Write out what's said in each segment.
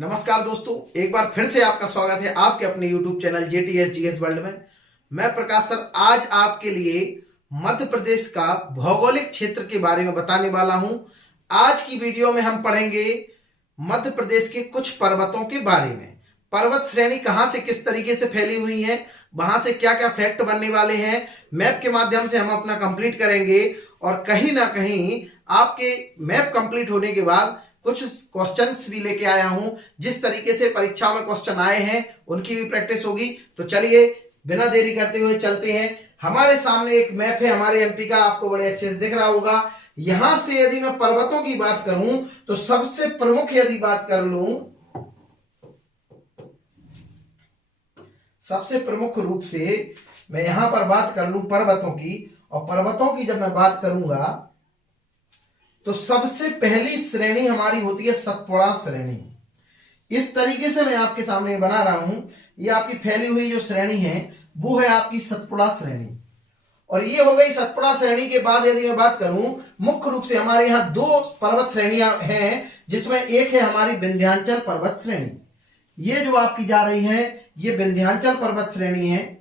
नमस्कार दोस्तों, एक बार फिर से आपका स्वागत है आपके अपने YouTube channel JTS GS world में। मैं प्रकाश सर आज आपके लिए मध्य प्रदेश का भौगोलिक क्षेत्र के बारे में बताने वाला हूं। आज की वीडियो में हम पढ़ेंगे मध्य प्रदेश के कुछ पर्वतों के बारे में। पर्वत श्रेणी कहां से किस तरीके से फैली हुई है, वहां से क्या क्या फैक्ट बनने वाले हैं, मैप के माध्यम से हम अपना कंप्लीट करेंगे। और कहीं ना कहीं आपके मैप कंप्लीट होने के बाद कुछ क्वेश्चंस भी लेके आया हूं। जिस तरीके से परीक्षा में क्वेश्चन आए हैं उनकी भी प्रैक्टिस होगी। तो चलिए बिना देरी करते हुए चलते हैं। हमारे सामने एक मैप है हमारे एमपी का, आपको बड़े अच्छे से दिख रहा होगा। यहां से यदि मैं पर्वतों की बात करूं तो सबसे प्रमुख यदि बात कर लूं, सबसे प्रमुख रूप से मैं यहां पर बात कर लूं पर्वतों की, और पर्वतों की जब मैं बात करूंगा तो सबसे पहली श्रेणी हमारी होती है सतपुड़ा श्रेणी। इस तरीके से मैं आपके सामने बना रहा हूं। ये आपकी फैली हुई जो श्रेणी है वो है आपकी सतपुड़ा श्रेणी। और ये हो गई सतपुड़ा श्रेणी के बाद यदि मैं बात करूं, मुख्य रूप से हमारे यहां दो पर्वत श्रेणियां हैं, जिसमें एक है हमारी विंध्याचल पर्वत श्रेणी। ये जो आपकी जा रही है ये विंध्याचल पर्वत श्रेणी है।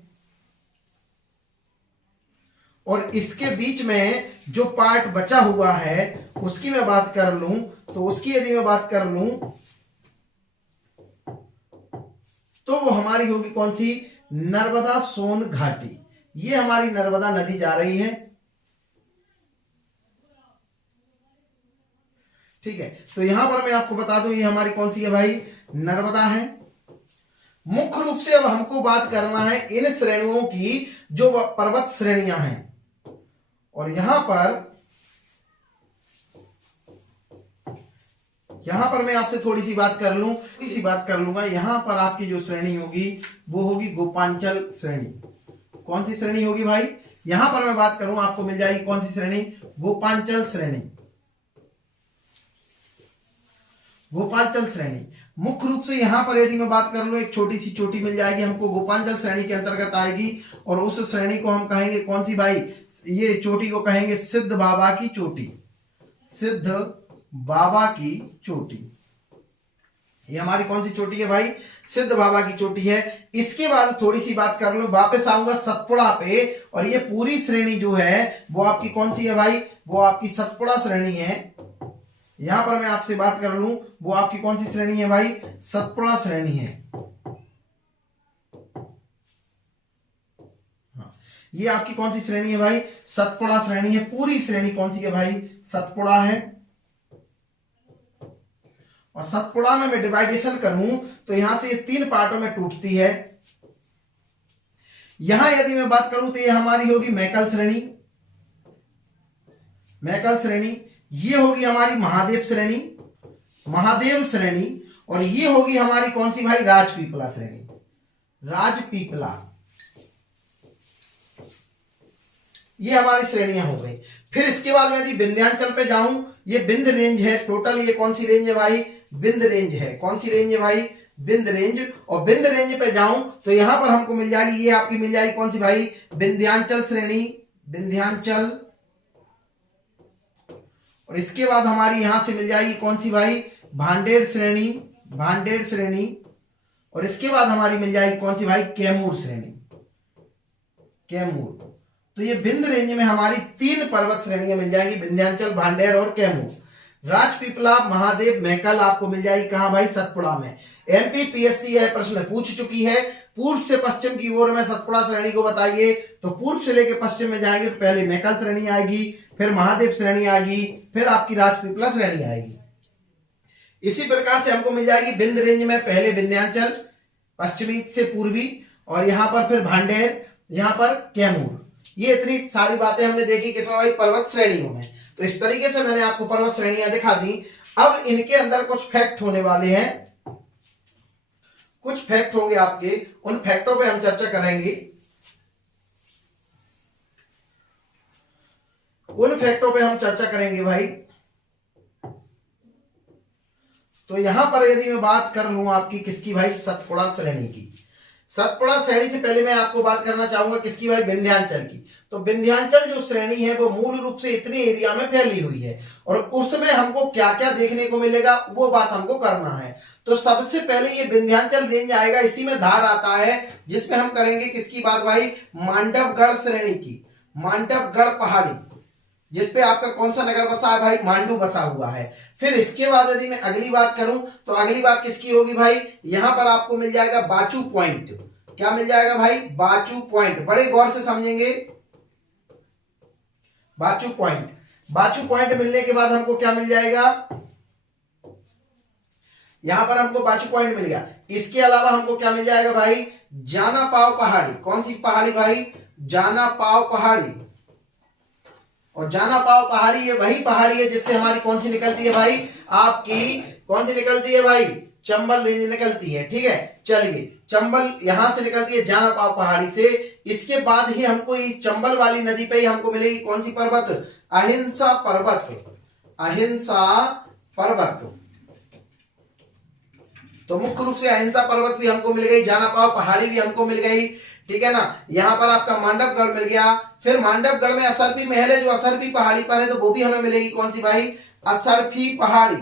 और इसके बीच में जो पार्ट बचा हुआ है उसकी मैं बात कर लूं तो उसकी यदि मैं बात कर लूं तो वो हमारी होगी कौन सी, नर्मदा सोन घाटी। ये हमारी नर्मदा नदी जा रही है। ठीक है, तो यहां पर मैं आपको बता दूं ये हमारी कौन सी है भाई, नर्मदा है। मुख्य रूप से अब हमको बात करना है इन श्रेणियों की जो पर्वत श्रेणियां हैं। और यहां पर मैं आपसे थोड़ी सी बात कर लूंगा। यहां पर आपकी जो श्रेणी होगी वो होगी गोपांचल श्रेणी। कौन सी श्रेणी होगी भाई, यहां पर मैं बात करूं आपको मिल जाएगी कौन सी श्रेणी, गोपांचल श्रेणी। गोपांचल श्रेणी मुख्य रूप से यहां पर यदि मैं बात कर लूं एक छोटी सी चोटी मिल जाएगी हमको, गोपांचल श्रेणी के अंतर्गत आएगी। और उस श्रेणी को हम कहेंगे कौन सी भाई, ये चोटी को कहेंगे सिद्ध बाबा की चोटी। सिद्ध बाबा की चोटी, ये हमारी कौन सी चोटी है भाई, सिद्ध बाबा की चोटी है। इसके बाद थोड़ी सी बात कर लो, वापस आऊंगा सतपुड़ा पे। और ये पूरी श्रेणी जो है वो आपकी कौन सी है भाई, वो आपकी सतपुड़ा श्रेणी है। यहां पर मैं आपसे बात कर लूं वो आपकी कौन सी श्रेणी है भाई, सतपुड़ा श्रेणी है। हाँ, ये आपकी कौन सी श्रेणी है भाई, सतपुड़ा श्रेणी है। पूरी श्रेणी कौन सी है भाई, सतपुड़ा है। और सतपुड़ा में मैं डिवाइडेशन करूं तो यहां से ये तीन पार्टों में टूटती है। यहां यदि मैं बात करूं तो ये हमारी होगी मैकल श्रेणी। मैकल श्रेणी ये होगी हमारी महादेव श्रेणी, महादेव श्रेणी। और ये होगी हमारी कौन सी भाई, राजपीपला श्रेणी, राजपीपला। ये हमारी श्रेणियां हो गई। फिर इसके बाद मैं यदि विंध्याचल पे जाऊं, ये विंध्य रेंज है। टोटल ये कौन सी रेंज है भाई, विंध्य रेंज है। कौन सी रेंज है भाई, विंध्य रेंज। और विंध्य रेंज पे जाऊं तो यहां पर हमको मिल जाएगी, ये आपकी मिल जाएगी कौन सी भाई, विंध्याचल श्रेणी, विंध्याचल। और इसके बाद हमारी यहां से मिल जाएगी कौन सी भाई, भांडेर श्रेणी, भांडेर श्रेणी। और इसके बाद हमारी मिल जाएगी कौन सी भाई, कैमूर श्रेणी, कैमूर। तो ये विंध्य रेंज में हमारी तीन पर्वत श्रेणियां मिल जाएंगी, विंध्याचल, भांडेर और कैमूर। राजपीपला, महादेव, मैकल आपको मिल जाएगी कहां भाई, सतपुड़ा में। एमपीपीएससी यह प्रश्न पूछ चुकी है। पूर्व से पश्चिम की ओर में सतपुड़ा श्रेणी को बताइए, तो पूर्व से लेकर पश्चिम में जाएंगे तो पहले मैकल श्रेणी आएगी, फिर महादेव श्रेणी आएगी, फिर आपकी राजपीपला श्रेणी आएगी। इसी प्रकार से हमको मिल जाएगी विंध्य रेंज में पहले विंध्याचल पश्चिमी से पूर्वी, और यहां पर फिर भांडेर, यहां पर कैमूर। ये इतनी सारी बातें हमने देखी किसमें भाई, पर्वत श्रेणियों में। तो इस तरीके से मैंने आपको पर्वत श्रेणियां दिखा दी। अब इनके अंदर कुछ फैक्ट होने वाले हैं, कुछ फैक्ट होंगे आपके, उन फैक्टों पे हम चर्चा करेंगे। उन फैक्टों पे हम चर्चा करेंगे भाई। तो यहां पर यदि मैं बात कर लूं आपकी किसकी भाई, सतपुड़ा श्रेणी की। सतपुड़ा श्रेणी से पहले मैं आपको बात करना चाहूंगा किसकी भाई, विंध्याचल की। तो विंध्याचल जो श्रेणी है वो मूल रूप से इतनी एरिया में फैली हुई है और उसमें हमको क्या क्या देखने को मिलेगा वो बात हमको करना है। तो सबसे पहले ये विंध्याचल रेंज आएगा, इसी में धार आता है जिसमें हम करेंगे किसकी बात भाई, मांडवगढ़ श्रेणी की। मांडवगढ़ पहाड़ी जिसपे आपका कौन सा नगर बसा है भाई, मांडू बसा हुआ है। फिर इसके बाद यदि मैं अगली बात करूं तो अगली बात किसकी होगी भाई, यहां पर आपको मिल जाएगा बाचू पॉइंट। क्या मिल जाएगा भाई, बाचू पॉइंट। बड़े गौर से समझेंगे, बाचू पॉइंट। बाचू पॉइंट मिलने के बाद हमको क्या मिल जाएगा, यहां पर हमको बाचू पॉइंट मिल गया। इसके अलावा हमको क्या मिल जाएगा भाई, जाना पाव पहाड़ी। कौन सी पहाड़ी भाई, जाना पाव पहाड़ी। और जाना पाव पहाड़ी ये वही पहाड़ी है जिससे हमारी कौन सी निकलती है भाई, आपकी कौन सी निकलती है भाई, चंबल रेंज निकलती है। ठीक है, चलिए चंबल यहां से निकलती है जाना पाव पहाड़ी से। इसके बाद ही हमको इस चंबल वाली नदी पे ही हमको मिलेगी कौन सी पर्वत, अहिंसा पर्वत। अहिंसा पर्वत। तो मुख्य रूप से अहिंसा पर्वत भी हमको मिल गई, जाना पाव पहाड़ी भी हमको मिल गई। ठीक है ना, यहां पर आपका मांडवगढ़ मिल गया। फिर मांडवगढ़ में असरफी महल है जो असरफी पहाड़ी पर है, तो वो भी हमें मिलेगी कौन सी भाई, असरफी पहाड़ी।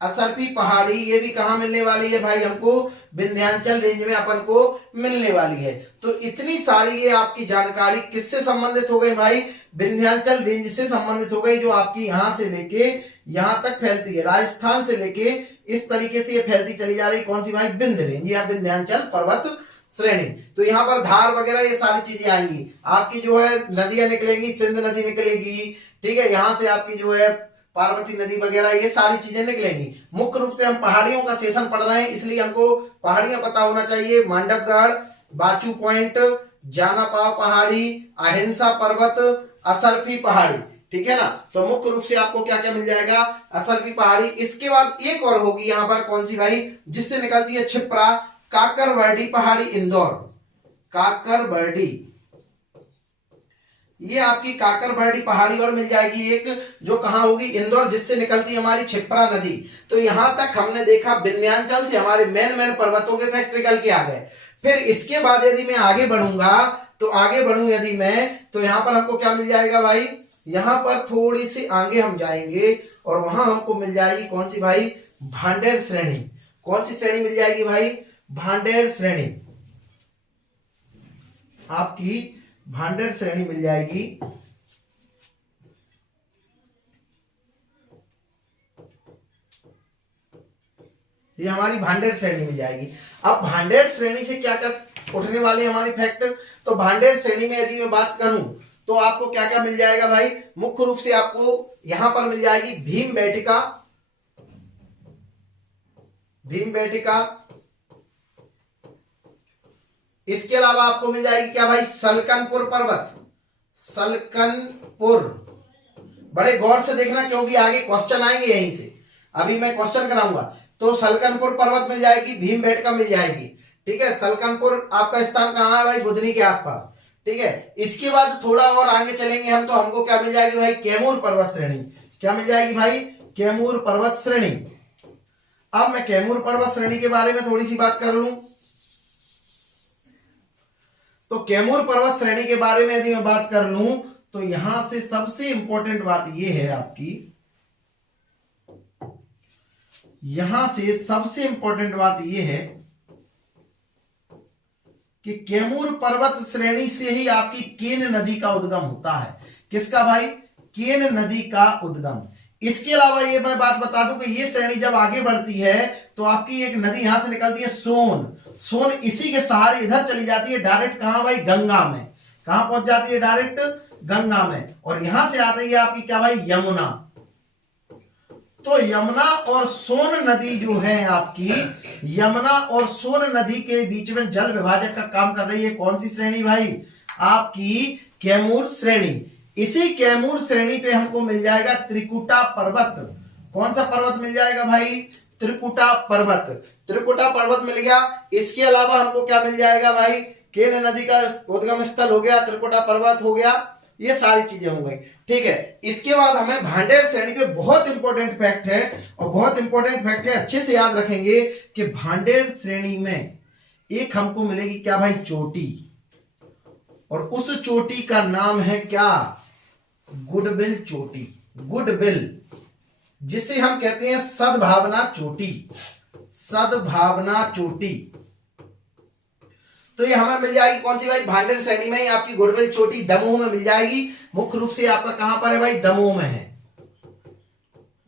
असरफी पहाड़ी ये भी कहां मिलने वाली है भाई, हमको विंध्याचल रेंज में अपन को मिलने वाली है। तो इतनी सारी ये आपकी जानकारी किससे संबंधित हो गई भाई, विंध्याचल रेंज से संबंधित हो गई, जो आपकी यहां से लेके यहां तक फैलती है, राजस्थान से लेके इस तरीके से ये फैलती चली जा रही है। कौन सी भाई, विंध्य रेंज या विंध्याचल पर्वत श्रेणी। तो यहाँ पर धार वगैरह ये सारी चीजें आएंगी, आपकी जो है नदियां निकलेंगी, सिंध नदी निकलेगी। ठीक है, यहां से आपकी जो है पार्वती नदी वगैरह ये सारी चीजें निकलेंगी। मुख्य रूप से हम पहाड़ियों का सेशन पढ़ रहे हैं, इसलिए हमको पहाड़ियां पता होना चाहिए। मांडवगढ़, बाचू पॉइंट, जाना पाव पहाड़ी, अहिंसा पर्वत, असरफी पहाड़ी। ठीक है ना, तो मुख्य रूप से आपको क्या क्या मिल जाएगा, असरफी पहाड़ी। इसके बाद एक और होगी यहाँ पर कौन सी भाई, जिससे निकलती है क्षिप्रा, काकरबर्डी पहाड़ी, इंदौर। काकरबर्डी, ये आपकी काकरबर्डी पहाड़ी और मिल जाएगी एक, जो कहां होगी, इंदौर, जिससे निकलती है हमारी क्षिप्रा नदी। तो यहां तक हमने देखा विंध्याचल से हमारे मेन पर्वतों के फैक्ट निकल के आ गए। फिर इसके बाद यदि मैं आगे बढ़ूंगा तो आगे बढ़ूं यदि मैं, तो यहां पर हमको क्या मिल जाएगा भाई, यहां पर थोड़ी सी आगे हम जाएंगे और वहां हमको मिल जाएगी कौन सी भाई, भांडेर श्रेणी। कौन सी श्रेणी मिल जाएगी भाई, भांडेर श्रेणी। आपकी भांडेर श्रेणी मिल जाएगी। ये हमारी भांडेर श्रेणी मिल जाएगी। अब भांडेर श्रेणी से क्या क्या उठने वाले हमारी फैक्ट, तो भांडेर श्रेणी में यदि मैं बात करूं तो आपको क्या क्या मिल जाएगा भाई, मुख्य रूप से आपको यहां पर मिल जाएगी भीमबेटका। भीमबेटका, इसके अलावा आपको मिल जाएगी क्या भाई, सलकनपुर पर्वत। सलकनपुर, बड़े गौर से देखना क्योंकि आगे क्वेश्चन आएंगे यहीं से, अभी मैं क्वेश्चन कराऊंगा। तो सलकनपुर पर्वत मिल जाएगी, भीमबेटका मिल जाएगी। ठीक है, सलकनपुर आपका स्थान कहां है भाई, बुधनी के आसपास। ठीक है, इसके बाद थोड़ा और आगे चलेंगे हम तो हमको क्या मिल जाएगी भाई, कैमूर पर्वत श्रेणी। क्या मिल जाएगी भाई, कैमूर पर्वत श्रेणी। अब मैं कैमूर पर्वत श्रेणी के बारे में थोड़ी सी बात कर लूं, तो कैमूर पर्वत श्रेणी के बारे में यदि मैं बात कर लूं तो यहां से सबसे इंपॉर्टेंट बात यह है आपकी, यहां से सबसे इंपॉर्टेंट बात यह है कि कैमूर पर्वत श्रेणी से ही आपकी केन नदी का उद्गम होता है। किसका भाई, केन नदी का उद्गम। इसके अलावा ये मैं बात बता दूं कि ये श्रेणी जब आगे बढ़ती है तो आपकी एक नदी यहां से निकलती है, सोन। सोन इसी के सहारे इधर चली जाती है डायरेक्ट, कहां भाई, गंगा में। कहां पहुंच जाती है, डायरेक्ट गंगा में। और यहां से आती है आपकी क्या भाई, यमुना। तो यमुना और सोन नदी जो है आपकी, यमुना और सोन नदी के बीच में जल विभाजक का काम कर रही है कौन सी श्रेणी भाई, आपकी कैमूर श्रेणी। इसी कैमूर श्रेणी पे हमको मिल जाएगा त्रिकुटा पर्वत। कौन सा पर्वत मिल जाएगा भाई, त्रिकुटा पर्वत। त्रिकुटा पर्वत मिल गया। इसके अलावा हमको क्या मिल जाएगा भाई, केन नदी का उद्गम स्थल हो गया, त्रिकुटा पर्वत हो गया, ये सारी चीजें हो गई। ठीक है, इसके बाद हमें भांडेर श्रेणी पे बहुत इंपॉर्टेंट फैक्ट है, और बहुत इंपॉर्टेंट फैक्ट है, अच्छे से याद रखेंगे कि भांडेर श्रेणी में एक हमको मिलेगी क्या भाई, चोटी, और उस चोटी का नाम है क्या, गुडविल चोटी, गुडविल, जिसे हम कहते हैं सद्भावना चोटी, सद्भावना चोटी। तो ये हमें मिल जाएगी कौन सी भाई, भांडेर श्रेणी में ही आपकी गुडविल चोटी दमोह में मिल जाएगी। मुख्य रूप से आपका कहां पर है भाई, दमोह में है।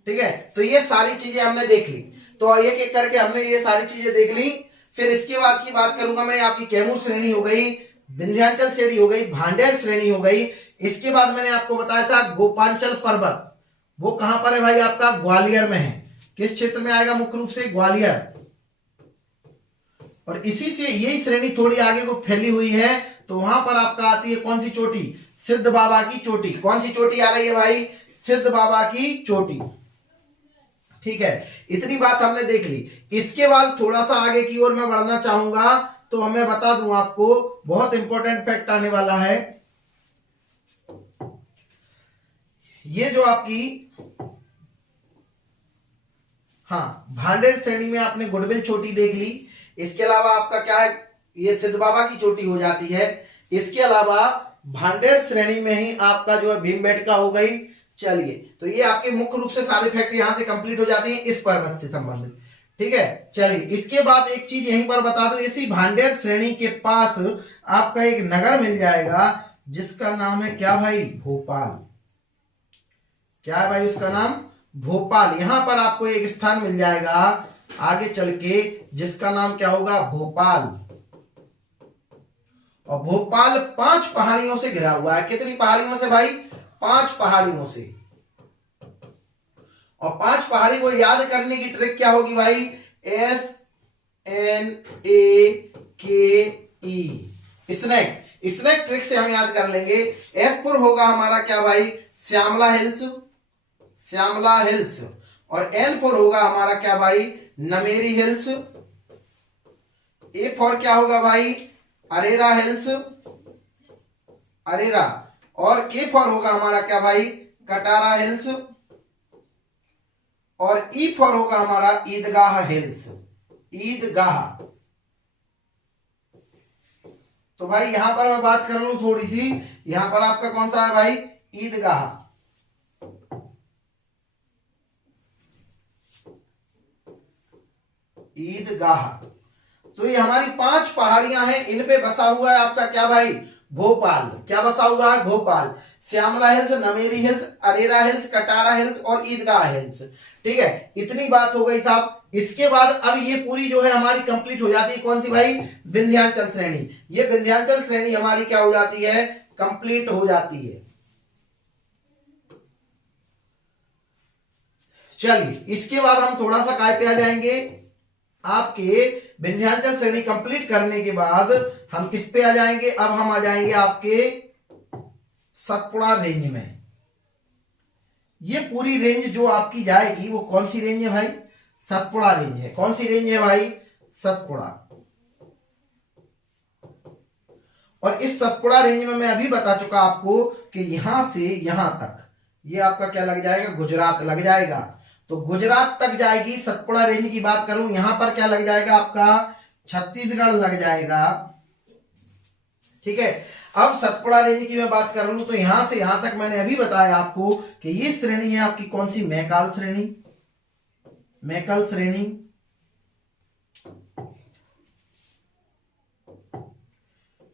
ठीक है, तो ये सारी चीजें हमने देख ली। तो एक एक करके हमने ये सारी चीजें देख ली। फिर इसके बाद की बात करूंगा मैं, आपकी कैमूर श्रेणी हो गई, विंध्याचल श्रेणी हो गई, भांडेर श्रेणी हो गई। इसके बाद मैंने आपको बताया था गोपांचल पर्वत, वो कहां पर है भाई, आपका ग्वालियर में है। किस क्षेत्र में आएगा, मुख्य रूप से ग्वालियर। और इसी से यही श्रेणी थोड़ी आगे को फैली हुई है, तो वहां पर आपका आती है कौन सी चोटी, सिद्ध बाबा की चोटी। कौन सी चोटी आ रही है भाई, सिद्ध बाबा की चोटी। ठीक है, इतनी बात हमने देख ली। इसके बाद थोड़ा सा आगे की ओर मैं बढ़ना चाहूंगा, तो मैं बता दूं आपको, बहुत इंपॉर्टेंट फैक्ट आने वाला है। ये जो आपकी, हाँ, भांडेर श्रेणी में आपने गुडविल चोटी देख ली। इसके अलावा आपका क्या है, ये सिद्ध बाबा की चोटी हो जाती है। इसके अलावा भांडेर श्रेणी में ही आपका जो है भीमबेटका हो गई। चलिए, तो ये आपके मुख्य रूप से सारे फैक्ट यहां से कंप्लीट हो जाते हैं इस पर्वत से संबंधित। ठीक है, चलिए इसके बाद एक चीज यहीं पर बता दो, इसी भांडेर श्रेणी के पास आपका एक नगर मिल जाएगा जिसका नाम है क्या भाई, भोपाल। क्या है भाई उसका नाम, भोपाल। यहां पर आपको एक स्थान मिल जाएगा आगे चल के जिसका नाम क्या होगा, भोपाल। और भोपाल 5 पहाड़ियों से घिरा हुआ है। कितनी पहाड़ियों से भाई, 5 पहाड़ियों से। और 5 पहाड़ी को याद करने की ट्रिक क्या होगी भाई, SNAKE, स्नैक। स्नैक ट्रिक से हम याद कर लेंगे। एस पर होगा हमारा क्या भाई, श्यामला हिल्स, श्यामला हिल्स। और एन पर होगा हमारा क्या भाई, नमेरी हिल्स। ए फॉर क्या होगा भाई, अरेरा हिल्स, अरेरा। और के फॉर होगा हमारा क्या भाई, कटारा हिल्स। और ई फॉर होगा हमारा ईदगाह हिल्स, ईदगाह। तो भाई यहां पर मैं बात कर लूं थोड़ी सी, यहां पर आपका कौन सा है भाई, ईदगाह। ईदगाह। तो ये हमारी 5 पहाड़ियां हैं, इन पे बसा हुआ है आपका क्या भाई, भोपाल। क्या बसा हुआ है, Bhopal. Shyamla hills, Nameri hills, Arera hills, Katara hills और ईदगाह हिल्स। ठीक है, इतनी बात हो गई साहब। इसके बाद अब ये पूरी जो है हमारी कंप्लीट हो जाती है कौन सी भाई, विंध्याचल श्रेणी। ये विंध्याचल श्रेणी हमारी क्या हो जाती है, कंप्लीट हो जाती है। चलिए, इसके बाद हम थोड़ा सा काय पे आ जाएंगे, आपके विंध्याचल श्रेणी कंप्लीट करने के बाद हम किस पे आ जाएंगे, अब हम आ जाएंगे आपके सतपुड़ा रेंज में। ये पूरी रेंज जो आपकी जाएगी वो कौन सी रेंज है भाई, सतपुड़ा रेंज है। कौन सी रेंज है भाई, सतपुड़ा। और इस सतपुड़ा रेंज में मैं अभी बता चुका आपको कि यहां से यहां तक ये आपका क्या लग जाएगा, गुजरात लग जाएगा। तो गुजरात तक जाएगी। सतपुड़ा रेंज की बात करूं, यहां पर क्या लग जाएगा आपका, छत्तीसगढ़ लग जाएगा। ठीक है, अब सतपुड़ा रेंज की मैं बात कर लूं तो यहां से यहां तक मैंने अभी बताया आपको कि ये श्रेणी है आपकी कौन सी, मैकाल श्रेणी, मैकल श्रेणी।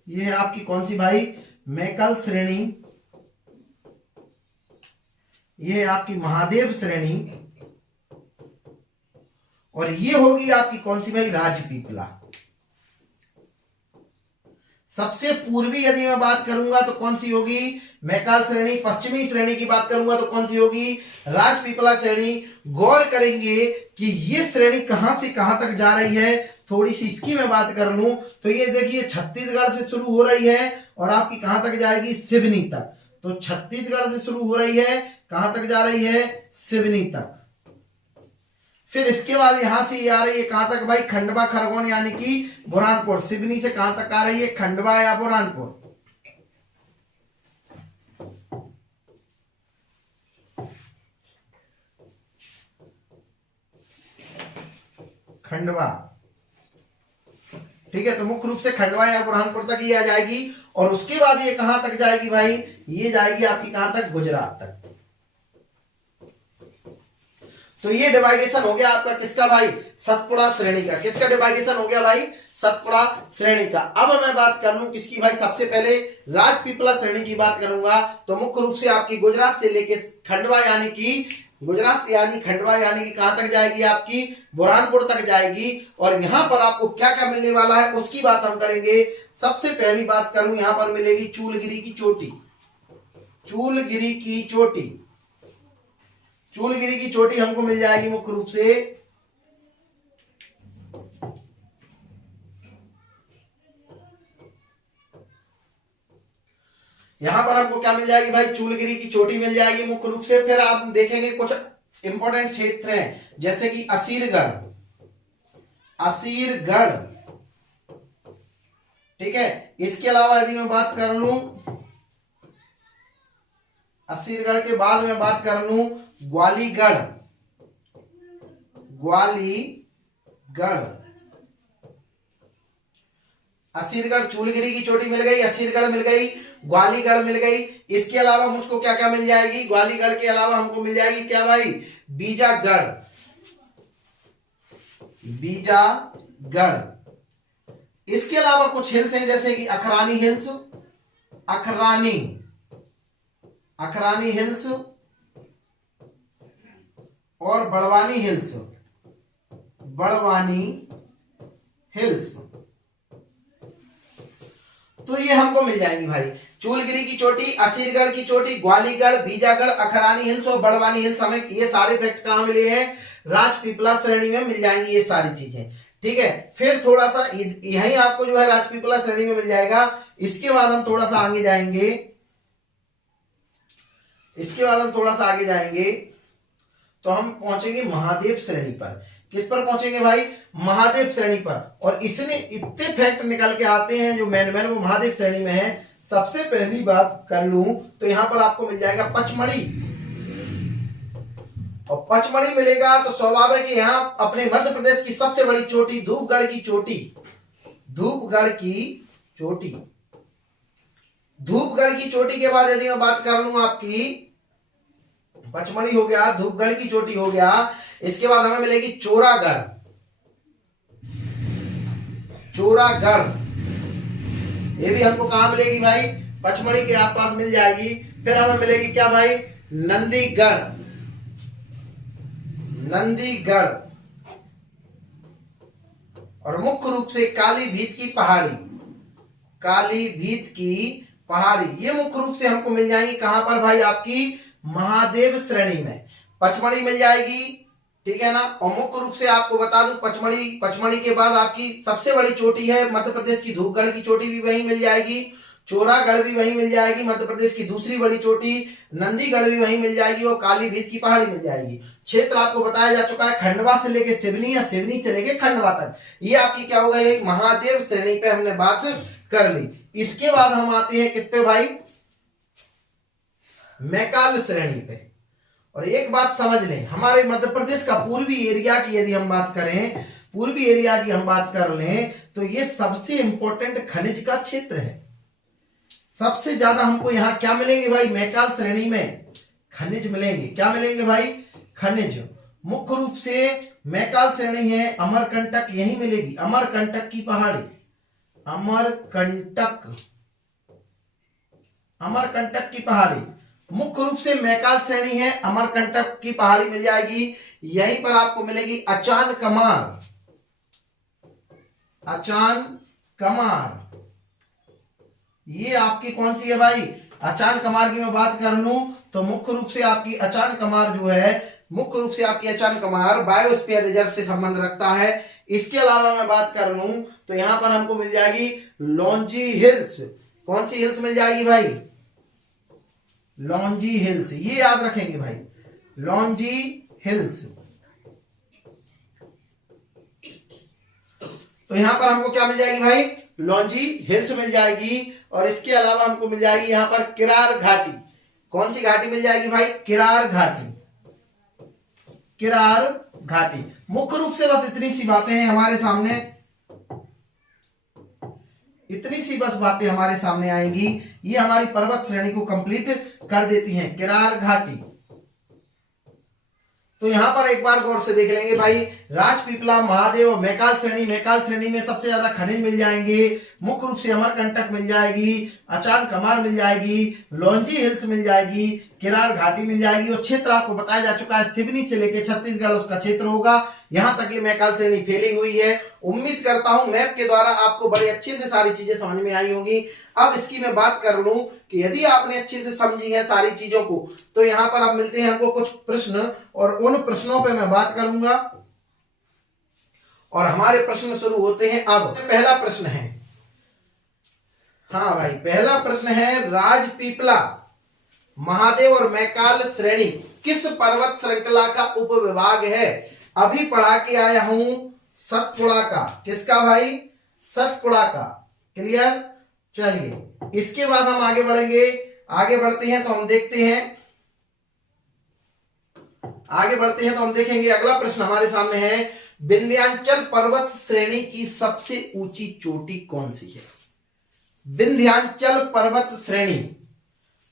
ये है आपकी कौन सी भाई, मैकल श्रेणी। ये है आपकी महादेव श्रेणी। और ये होगी आपकी कौन सी भाई, राजपीपला। सबसे पूर्वी यदि मैं बात करूंगा तो कौन सी होगी, मैकाल श्रेणी। पश्चिमी श्रेणी की बात करूंगा तो कौन सी होगी, राजपीपला श्रेणी। गौर करेंगे कि ये श्रेणी कहां से कहां तक जा रही है। थोड़ी सी इसकी मैं बात कर लूं तो ये देखिए छत्तीसगढ़ से शुरू हो रही है और आपकी कहां तक जाएगी, सिवनी तक। तो छत्तीसगढ़ से शुरू हो रही है, कहां तक जा रही है, सिवनी तक। फिर इसके बाद यहां से ये आ रही है कहां तक भाई, खंडवा खरगोन यानी कि बुरहानपुर। सिवनी से कहां तक आ रही है, खंडवा या बुरहानपुर। खंडवा। ठीक है, तो मुख्य रूप से खंडवा या बुरहानपुर तक ये आ जाएगी। और उसके बाद ये कहां तक जाएगी भाई, ये जाएगी आपकी कहां तक, गुजरात तक। तो ये डिवाइडेशन हो गया आपका किसका भाई, सतपुड़ा श्रेणी का। किसका डिवाइडेशन हो गया भाई, सतपुड़ा श्रेणी का। अब मैं बात कर लूं किसकी भाई, सबसे पहले राजपीपला श्रेणी की बात करूंगा। तो मुख्य रूप से आपकी गुजरात से लेके खंडवा यानी कि गुजरात से यानी खंडवा यानी कि कहां तक जाएगी आपकी, बुरहानपुर तक जाएगी। और यहां पर आपको क्या क्या मिलने वाला है उसकी बात हम करेंगे। सबसे पहली बात करूं, यहां पर मिलेगी चूलगिरी की चोटी। चूलगिरी की चोटी, चूलगिरी की चोटी हमको मिल जाएगी मुख्य रूप से यहां पर हमको क्या मिल जाएगी भाई, चूलगिरी की चोटी मिल जाएगी मुख्य रूप से। फिर आप देखेंगे कुछ इंपॉर्टेंट क्षेत्र हैं जैसे कि असीरगढ़, असीरगढ़, ठीक है। इसके अलावा यदि मैं बात कर लूं, असीरगढ़ के बाद मैं बात कर लूं ग्वालीगढ़, ग्वालीगढ़, असीरगढ़, चूलगिरी की चोटी मिल गई, असीरगढ़ मिल गई, ग्वालीगढ़ मिल गई। इसके अलावा मुझको क्या क्या मिल जाएगी, ग्वालीगढ़ के अलावा हमको मिल जाएगी क्या भाई, बीजागढ़, बीजागढ़। इसके अलावा कुछ हिल्स हैं जैसे कि अखरानी हिल्स, अखरानी, अखरानी हिल्स और बड़वानी हिल्स, बड़वानी हिल्स। तो ये हमको मिल जाएंगी भाई, चूलगिरी की चोटी, असीरगढ़ की चोटी, ग्वालीगढ़, बीजागढ़, अखरानी हिल्स और बड़वानी हिल्स। हमें ये सारे फैक्ट कहां मिले हैं, राजपीपला श्रेणी में मिल जाएंगी ये सारी चीजें, ठीक है। फिर थोड़ा सा यही आपको जो है राजपीपला श्रेणी में मिल जाएगा। इसके बाद हम थोड़ा सा आगे जाएंगे, इसके बाद हम थोड़ा सा आगे जाएंगे तो हम पहुंचेंगे महादेव श्रेणी पर। किस पर पहुंचेंगे भाई, महादेव श्रेणी पर। और इसने इतने फैक्ट निकल के आते हैं जो मैन वो महादेव श्रेणी में है। सबसे पहली बात कर लूं तो यहां पर आपको मिल जाएगा पचमढ़ी, और पचमढ़ी मिलेगा तो स्वाभाविक है यहां अपने मध्य प्रदेश की सबसे बड़ी चोटी धूपगढ़ की चोटी, धूपगढ़ की चोटी, धूपगढ़ की चोटी के बाद यदि मैं बात कर लूं आपकी, पचमढ़ी हो गया, धूपगढ़ की चोटी हो गया। इसके बाद हमें मिलेगी चोरागढ़, चोरागढ़, ये भी हमको कहां मिलेगी भाई, पचमढ़ी के आसपास मिल जाएगी। फिर हमें मिलेगी क्या भाई, नंदीगढ़, नंदीगढ़, और मुख्य रूप से कालीभीत की पहाड़ी, कालीभीत की पहाड़ी, ये मुख्य रूप से हमको मिल जाएंगी कहां पर भाई, आपकी महादेव श्रेणी में। पचमढ़ी मिल जाएगी, ठीक है ना। और मुख्य रूप से आपको बता दूं पचमढ़ी, पचमढ़ी के बाद आपकी सबसे बड़ी चोटी है मध्य प्रदेश की धूपगढ़ की चोटी भी वहीं मिल जाएगी, चोरागढ़ भी वहीं मिल जाएगी, मध्य प्रदेश की दूसरी बड़ी चोटी नंदीगढ़ भी वहीं मिल जाएगी, और कालीभीत की पहाड़ी मिल जाएगी। क्षेत्र आपको बताया जा चुका है, खंडवा से लेके सिवनी या सिवनी से लेके खंडवा तक, ये आपकी क्या होगा, ये महादेव श्रेणी पे हमने बात कर ली। इसके बाद हम आते हैं किस पे भाई, मैकाल श्रेणी पे। और एक बात समझ लें, हमारे मध्य प्रदेश का पूर्वी एरिया की यदि हम बात करें, पूर्वी एरिया की हम बात कर लें तो ये सबसे इंपॉर्टेंट खनिज का क्षेत्र है। सबसे ज्यादा हमको यहां क्या मिलेंगे भाई, मैकाल श्रेणी में खनिज मिलेंगे। क्या मिलेंगे भाई, खनिज। मुख्य रूप से मैकाल श्रेणी है, अमरकंटक यही मिलेगी, अमरकंटक की पहाड़ी, अमरकंटक, अमरकंटक की पहाड़ी मुख्य रूप से मैकाल श्रेणी है, अमरकंटक की पहाड़ी मिल जाएगी। यहीं पर आपको मिलेगी अचान कमार, अचान कमार, ये आपकी कौन सी है भाई, अचान कमार की मैं बात कर लूं तो मुख्य रूप से आपकी अचान कमार जो है, मुख्य रूप से आपकी अचान कमार बायोस्फीयर रिजर्व से संबंध रखता है। इसके अलावा मैं बात कर लूं तो यहां पर हमको मिल जाएगी लॉन्जी हिल्स। कौन सी हिल्स मिल जाएगी भाई, लॉन्जी हिल्स, ये याद रखेंगे भाई, लॉन्जी हिल्स। तो यहां पर हमको क्या मिल जाएगी भाई, लॉन्जी हिल्स मिल जाएगी। और इसके अलावा हमको मिल जाएगी यहां पर किरार घाटी। कौन सी घाटी मिल जाएगी भाई, किरार घाटी, किरार घाटी। मुख्य रूप से बस इतनी सी बातें हैं हमारे सामने। इतनी सी बस बातें हमारे सामने आएंगी, ये हमारी पर्वत श्रेणी को कंप्लीट कर देती हैं। किरार घाटी, तो यहां पर एक बार गौर से देख लेंगे भाई, राजपीपला, महादेव और मैकाल श्रेणी। मैकाल श्रेणी में सबसे ज्यादा खनिज मिल जाएंगे, मुख्य रूप से अमरकंटक मिल जाएगी, अचान कमार मिल जाएगी, लॉन्जी हिल्स मिल जाएगी, किरार घाटी मिल जाएगी। और क्षेत्र आपको बताया जा चुका है, सिवनी से लेकर छत्तीसगढ़ उसका क्षेत्र होगा। यहां तक ये मैकाल श्रेणी फैली हुई है। उम्मीद करता हूं मैप के द्वारा आपको बड़े अच्छे से सारी चीजें समझ में आई होंगी। अब इसकी मैं बात कर लूं कि यदि आपने अच्छे से समझी है सारी चीजों को, तो यहां पर अब मिलते हैं हमको कुछ प्रश्न, और उन प्रश्नों पे मैं बात करूंगा। और हमारे प्रश्न शुरू होते हैं। अब पहला प्रश्न है, हाँ भाई, पहला प्रश्न है, राजपीपला, महादेव और मैकाल श्रेणी किस पर्वत श्रृंखला का उपविभाग है? अभी पढ़ा के आया हूं सतपुड़ा का। किसका भाई? सतपुड़ा का। क्लियर? चलिए इसके बाद हम आगे बढ़ेंगे। आगे बढ़ते हैं तो हम देखते हैं, आगे बढ़ते हैं तो हम देखेंगे अगला प्रश्न हमारे सामने है, विंध्याचल पर्वत श्रेणी की सबसे ऊंची चोटी कौन सी है? विंध्याचल पर्वत श्रेणी,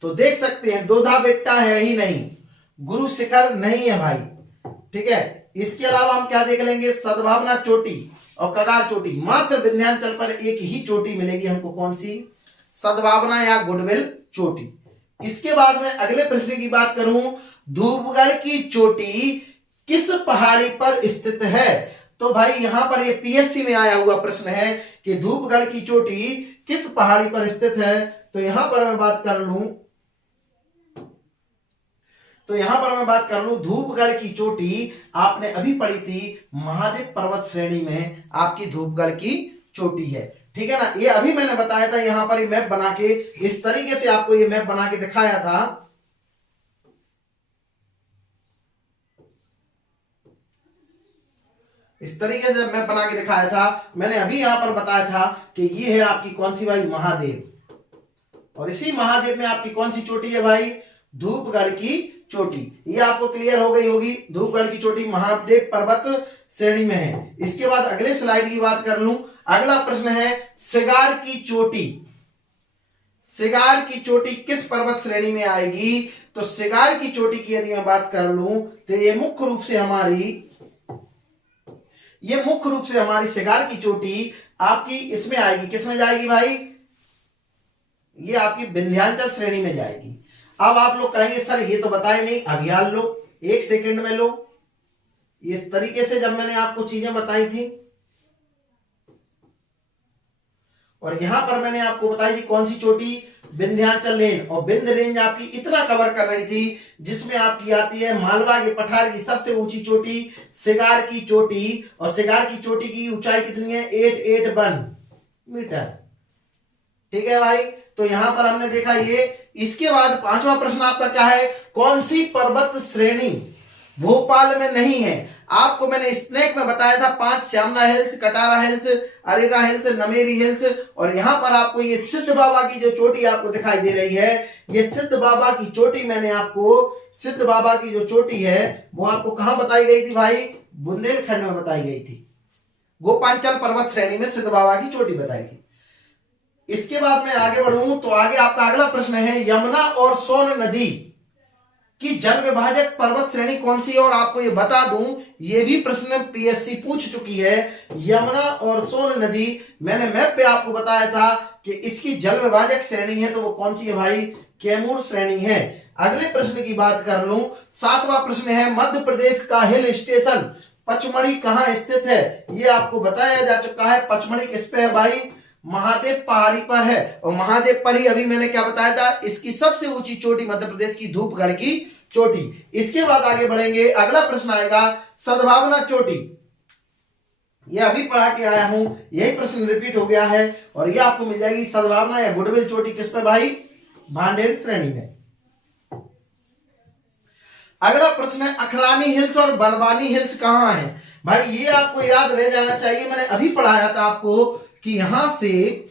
तो देख सकते हैं दोधा बेट्टा है ही नहीं, गुरु शिखर नहीं है भाई, ठीक है। इसके अलावा हम क्या देख लेंगे, सद्भावना चोटी और कगार चोटी। मात्र विंध्याचल पर एक ही चोटी मिलेगी हमको, कौन सी? सद्भावना या गुडविल चोटी। इसके बाद में अगले प्रश्न की बात करूं, धूपगढ़ की चोटी किस पहाड़ी पर स्थित है? तो भाई यहां पर ये पीएससी में आया हुआ प्रश्न है कि धूपगढ़ की चोटी किस पहाड़ी पर स्थित है। तो यहां पर मैं बात कर लूं, धूपगढ़ की चोटी आपने अभी पढ़ी थी, महादेव पर्वत श्रेणी में आपकी धूपगढ़ की चोटी है, ठीक है ना। ये अभी मैंने बताया था, यहां पर मैप बना के इस तरीके से आपको ये मैप बना के दिखाया था। इस तरीके से मैप बना के दिखाया था मैंने अभी यहां पर बताया था कि ये है आपकी कौन सी भाई? महादेव। और इसी महादेव में आपकी कौन सी चोटी है भाई? धूपगढ़ की चोटी। ये आपको क्लियर हो गई होगी, धूपगढ़ की चोटी महादेव पर्वत श्रेणी में है। इसके बाद अगले स्लाइड की बात कर लूं, अगला प्रश्न है, सिगार की चोटी। सिगार की चोटी किस पर्वत श्रेणी में आएगी? तो सिगार की चोटी की यदि मैं बात कर लूं तो ये मुख्य रूप से हमारी सिगार की चोटी आपकी इसमें आएगी, किसमें जाएगी भाई? ये आपकी विंध्याचल श्रेणी में जाएगी। अब आप लोग कहेंगे सर ये तो बताए नहीं, अभियान लो, एक सेकंड में लो। इस तरीके से जब मैंने आपको चीजें बताई थी, और यहां पर मैंने आपको बताई थी कौन सी चोटी? विंध्याचल रेंज। और विंध्य रेंज आपकी इतना कवर कर रही थी जिसमें आपकी आती है मालवा के पठार की सबसे ऊंची चोटी सिगार की चोटी। और सिगार की चोटी की ऊंचाई कितनी है? 881 मीटर, ठीक है भाई। तो यहां पर हमने देखा ये। इसके बाद पांचवा प्रश्न आपका क्या है, कौन सी पर्वत श्रेणी भोपाल में नहीं है? आपको मैंने स्नेक में बताया था 5 Shyamla hills, Katara hills, Arera hills, Nameri hills. और यहां पर आपको ये सिद्ध बाबा की जो चोटी आपको दिखाई दे रही है, ये सिद्ध बाबा की चोटी मैंने आपको, सिद्ध बाबा की जो चोटी है वो आपको कहां बताई गई थी भाई? बुंदेलखंड में बताई गई थी। गोपांचल पर्वत श्रेणी में सिद्ध बाबा की चोटी बताई थी। इसके बाद मैं आगे बढ़ूं तो आगे आपका अगला प्रश्न है, यमुना और सोन नदी की जल विभाजक पर्वत श्रेणी कौन सी है? और आपको ये बता दूं, ये भी प्रश्न पीएससी पूछ चुकी है। यमुना और सोन नदी मैंने मैप पे आपको बताया था कि इसकी जल विभाजक श्रेणी है, तो वो कौन सी है भाई? कैमूर श्रेणी है। अगले प्रश्न की बात कर लूं, 7वां प्रश्न है, मध्य प्रदेश का हिल स्टेशन पचमढ़ी कहां स्थित है? ये आपको बताया जा चुका है। पचमढ़ी किस पे है भाई? महादेव पहाड़ी पर है। और महादेव पर ही अभी मैंने क्या बताया था, इसकी सबसे ऊंची चोटी मध्य प्रदेश की धूपगढ़ की चोटी। इसके बाद आगे बढ़ेंगे, अगला प्रश्न आएगा सद्भावना चोटी। ये अभी पढ़ा के आया हूं, यही प्रश्न रिपीट हो गया है। और ये आपको मिल जाएगी सद्भावना या गुडविल चोटी किस पे भाई? भांडेर श्रेणी में। अगला प्रश्न है, अखरानी हिल्स और बलवानी हिल्स कहां है? भाई ये आपको याद रह जाना चाहिए, मैंने अभी पढ़ाया था आपको कि यहां से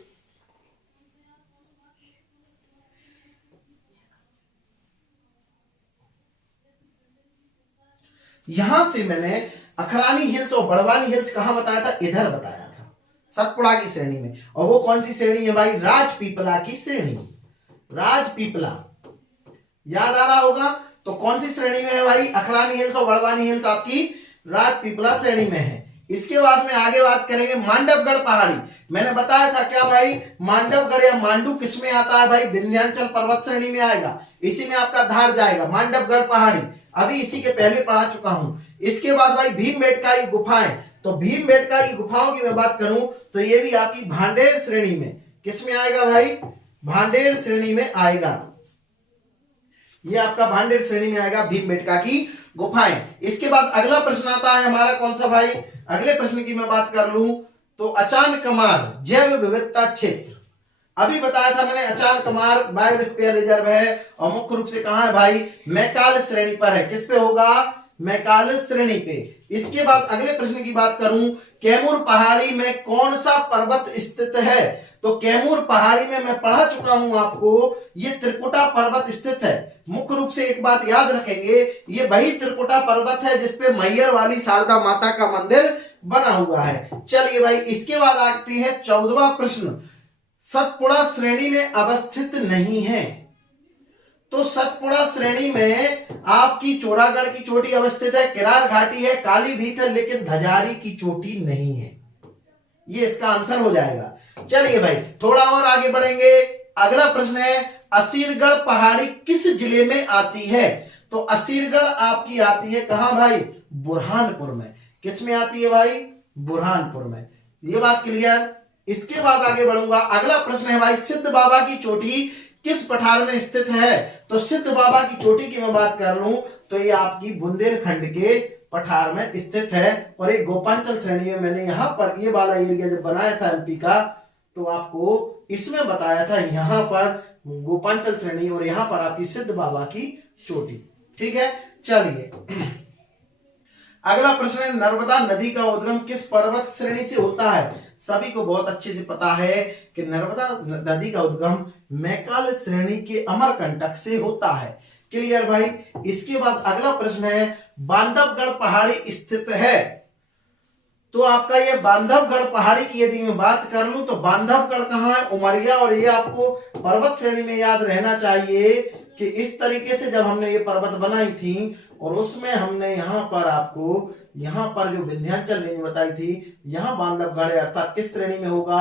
मैंने अखरानी हिल्स और बड़वानी हिल्स कहां बताया था? इधर बताया था। सतपुड़ा की श्रेणी में। और वो कौन सी श्रेणी है भाई? राजपीपला की श्रेणी, राजपीपला, याद आ रहा होगा। तो कौन सी श्रेणी में है भाई? अखरानी हिल्स और बड़वानी हिल्स आपकी राजपीपला श्रेणी में है। इसके बाद में आगे बात करेंगे मांडवगढ़ पहाड़ी। मैंने बताया था क्या भाई, मांडवगढ़ या मांडू किस में आता है भाई? विंध्याचल पर्वत श्रेणी में आएगा, इसी में आपका धार जाएगा, मांडवगढ़ पहाड़ी। अभी इसी के पहले पढ़ा चुका हूं। इसके बाद भाई भीमबेटका की गुफाएं, तो भीमबेटका की गुफाओं की मैं बात करूं तो ये भी आपकी भांडेर श्रेणी में, किस में आएगा भाई? भांडेर श्रेणी में आएगा। ये आपका भांडेर श्रेणी में आएगा भीमबेटका की गुफाएं। इसके बाद अगला प्रश्न आता है हमारा कौन सा भाई? अगले प्रश्न की मैं बात कर लूं तो अचानकमार जैव विविधता क्षेत्र। अभी बताया था मैंने, अचानकमार बायोस्फीयर रिजर्व है और मुख्य रूप से कहां है भाई? मैकाल श्रेणी पर है। किस पे होगा? मैकाल श्रेणी पे। इसके बाद अगले प्रश्न की बात करूं, कैमूर पहाड़ी में कौन सा पर्वत स्थित है? तो कैमूर पहाड़ी में मैं पढ़ा चुका हूं आपको, ये त्रिकुटा पर्वत स्थित है। मुख्य रूप से एक बात याद रखेंगे, ये वही त्रिकुटा पर्वत है जिसपे मैयर वाली शारदा माता का मंदिर बना हुआ है। चलिए भाई, इसके बाद आती है 14वां प्रश्न, सतपुड़ा श्रेणी में अवस्थित नहीं है। तो सतपुड़ा श्रेणी में आपकी चोरागढ़ की चोटी अवस्थित है, किरार घाटी है, काली भीत है, लेकिन धजारी की चोटी नहीं है। ये इसका आंसर हो जाएगा। चलिए भाई थोड़ा और आगे बढ़ेंगे। अगला प्रश्न है, असीरगढ़ पहाड़ी किस जिले में आती है? तो असीरगढ़ आपकी आती है कहां भाई? बुरहानपुर में। किस में आती है भाई? बुरहानपुर में। ये बात क्लियर। इसके बाद आगे बढ़ूंगा। अगला प्रश्न है भाई, सिद्ध बाबा की चोटी किस पठार में स्थित है? तो सिद्ध बाबा की चोटी की मैं बात कर लूं तो ये आपकी बुंदेलखंड के पठार में स्थित है। और एक गोपांचल श्रेणी में मैंने यहां पर ये वाला एरिया जब बनाया था एमपी का, तो आपको इसमें बताया था यहां पर गोपांचल श्रेणी और यहां पर आपकी सिद्ध बाबा की चोटी। ठीक है, चलिए अगला प्रश्न है, नर्मदा नदी का उद्गम किस पर्वत श्रेणी से होता है? सभी को बहुत अच्छे से पता है कि नर्मदा नदी का उद्गम मैकाल श्रेणी के अमरकंटक से होता है। क्लियर भाई। इसके बाद अगला प्रश्न है, बांधवगढ़ पहाड़ी स्थित है। तो आपका ये बांधवगढ़ पहाड़ी की यदि मैं बात कर लूं तो बांधवगढ़ कहां है? उमरिया। और ये आपको पर्वत श्रेणी में याद रहना चाहिए कि इस तरीके से जब हमने ये पर्वत बनाई थी और उसमें हमने यहां पर आपको यहां पर जो विंध्याचल रेंज बताई थी, यहां बांधवगढ़ अर्थात किस श्रेणी में होगा?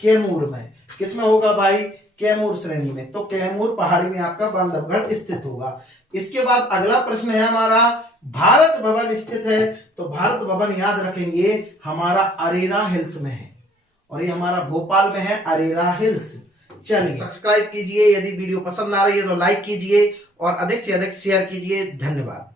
कैमूर में। किस में होगा भाई? कैमूर श्रेणी में। तो कैमूर पहाड़ी में आपका बांधवगढ़ स्थित होगा। इसके बाद अगला प्रश्न है हमारा, भारत भवन स्थित है। तो भारत भवन याद रखेंगे हमारा अरेरा हिल्स में है और ये हमारा भोपाल में है, अरेरा हिल्स। चलिए सब्सक्राइब कीजिए, यदि वीडियो पसंद आ रही है तो लाइक कीजिए और अधिक से अधिक शेयर कीजिए। धन्यवाद।